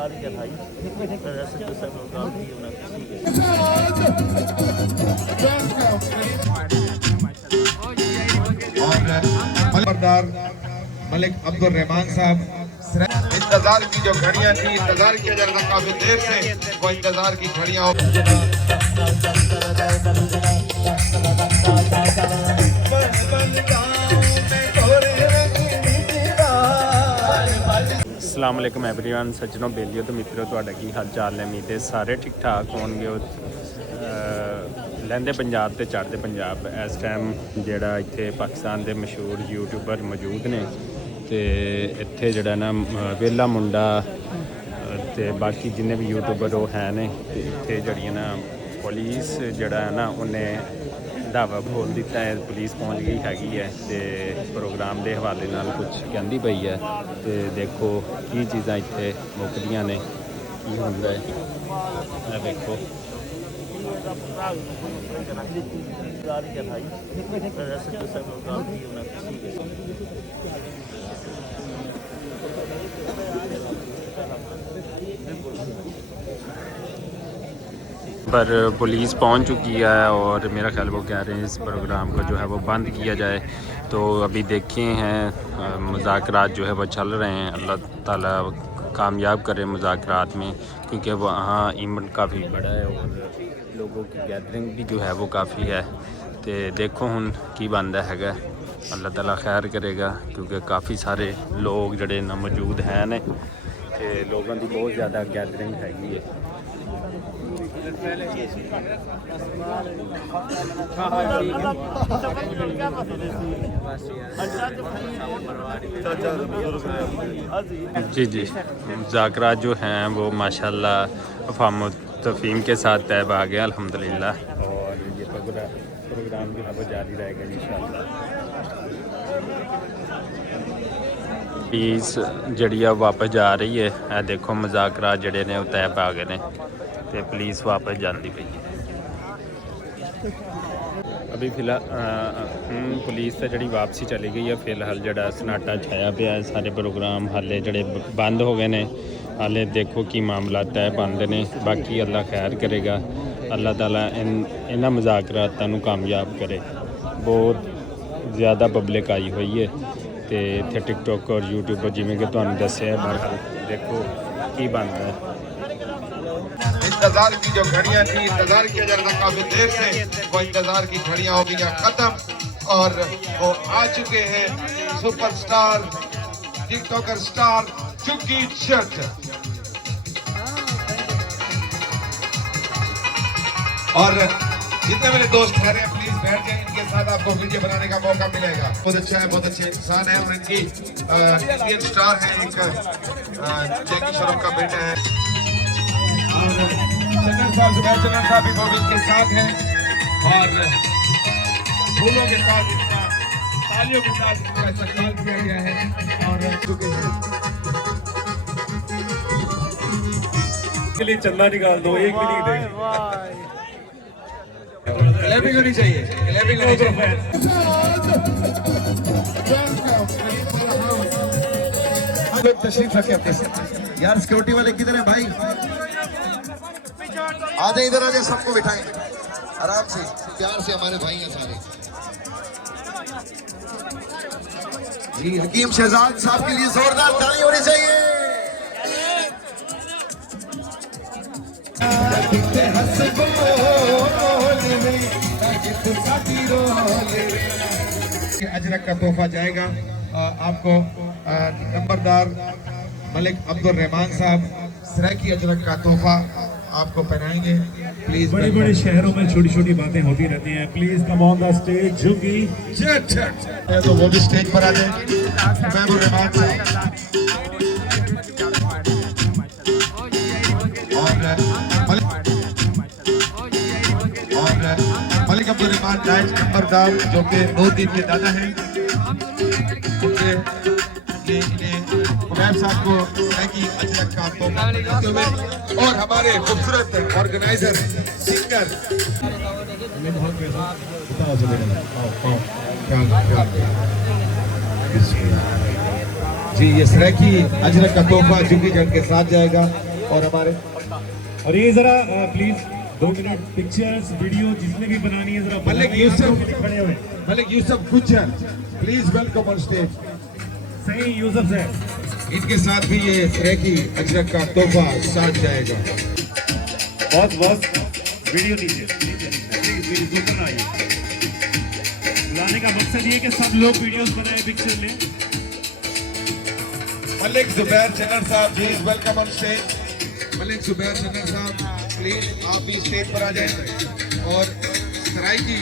और मलिक अब्दुल रहमान साहब। इंतजार की जो घड़ियां थी, इंतजार किया जा रहा था काफी देर से, वो इंतजार की घड़ियां अस्सलाम वालेकुम एवरीवन, सज्जनों बेलियो तो मित्रों तुहाडा की हाल चाल है। उम्मीद है सारे ठीक ठाक होणगे। लैंदे पंजाब ते चढ़दे पंजाब इस टाइम जिहड़ा इत्थे पाकिस्तान के मशहूर यूट्यूबर मौजूद ने ते इत्थे जिहड़ा ना वेला मुंडा ते बाकी जिन्ने भी यूट्यूबर वो है ने ते इत्थे जिहड़ियां ना पुलिस जिहड़ा है ना उन्हें धावा खोल दिता है। पुलिस पहुंच गई हैगी है ते प्रोग्राम के हवाले नाल कुछ कहती पई है ते देखो की चीज़ां इत्थे मुकदियां ने की हुंदा है। देखो पर पुलिस पहुंच चुकी है और मेरा ख्याल वो कह रहे हैं इस प्रोग्राम को जो है वो बंद किया जाए। तो अभी देखे हैं मुज़ाकरात जो है वो चल रहे हैं। अल्लाह ताला कामयाब करे मुज़ाकरात में, क्योंकि वहाँ इवेंट काफ़ी बड़ा है और लोगों की गैदरिंग भी जो है वो काफ़ी है। तो देखो हुन की बनता है, अल्लाह ताला खैर करेगा, क्योंकि काफ़ी सारे लोग जड़े ना मौजूद हैं ने ते लोगों की बहुत ज़्यादा गैदरिंग हैगी है। जी जी, मुज़ाकरात जो हैं वो माशाल्लाह अफ़ाम तफ़हीम के साथ तय आ गया अल्हम्दुलिल्लाह, और ये प्रोग्राम जो है वो जारी रहेगा इंशाअल्लाह। पुलिस जड़ी वापस जा रही है। देखो मुज़ाकरात जड़े ने तय पा गए ने ते पुलिस वापस जाती पई है। अभी फिलहाल पुलिस तो जड़ी वापसी चली गई है। फिलहाल जड़ा सन्नाटा छाया पाया है, सारे प्रोग्राम हाले जड़े बंद हो गए ने। हाले देखो की मामला तय पाते ने, बाकी अल्लाह खैर करेगा। अल्लाह ताला इन्हां मुज़ाकरातां नूं कामयाब करे। बहुत ज़्यादा पब्लिक आई हुई है तो इत्थे टिकटॉक और यूट्यूब पर जिमें कि तुहानूं दस्सिया है। बहरहाल देखो की बनता है। इंतजार की जो घड़ियां थी, इंतजार किया जा रहा था काफी देर से, वो इंतजार की घड़ियां हो गई खत्म और वो आ चुके हैं सुपरस्टार टिकटॉकर स्टार चुग्गी जट। और जितने मेरे दोस्त ठहरे प्लीज बैठ जाए, इनके साथ आपको वीडियो बनाने का मौका मिलेगा। बहुत अच्छा है, बहुत अच्छे इंसान है और इनकी इंडियन स्टार है, एक जैकी श्रॉफ का बेटा है। और चन्नन साहब, सुबह चन्नन साहब भी मौजूद के साथ हैं और फूलों के साथ इनका तालियों के साथ इनका इस्तकबाल किया गया है और चुके हैं के लिए चंदा निकाल दो, एक भी नहीं देंगे। क्लैपिंग होनी चाहिए, क्लैपिंग होनी चाहिए। तशरीफ रखें अपने साथ। यार सिक्योरिटी वाले किधर हैं भाई? आ जाए इधर, आ जाए, सबको बिठाएं आराम से, प्यार से, हमारे भाई हैं सारे। जी हकीम शहजाद साहब के लिए जोरदार ताली होनी चाहिए। अजरक का तोहफा जाएगा आपको नंबरदार मलिक अब्दुल रहमान साहब सराकी अजरक का तोहफा आपको पहनाएंगे। प्लीज, बड़े बड़े शहरों में छोटी छोटी बातें होती रहती हैं। Please come on the stage Chuggi Jatt. तो वो भी स्टेज पर आ जाए। महबूब रहमान साहब और मलिक अब्दुल रहमान नाइब नंबरदार जो कि 9 दिन के दादा हैं, साहब को अजरक का तोहफा और हमारे खूबसूरत ऑर्गेनाइजर सिंगर जी ये सराकी अजरक का तोहफा चुग्गी जट के साथ जाएगा। और हमारे और ये जरा प्लीज 2 मिनट पिक्चर्स वीडियो जिसने भी बनानी है जरा मलिक बनाइए, यूसुफ। आप लोग खड़े हुए Malik Yusuf Gujjar, please welcome on stage. सही यूसुफ से इनके साथ भी ये फ्रैकी अजरक का तोहफा साथ जाएगा। बहुत बहुत वीडियो नीचे प्लीज ऊपर ना आइए। बुलाने का मकसद ये है कि सब लोग वीडियोस बनाए पिक्चर लें। Malik Zubair Channar sahab ji is welcome on stage. Malik Zubair Channar sahab please आप भी स्टेज पर आ जाएं और सराय की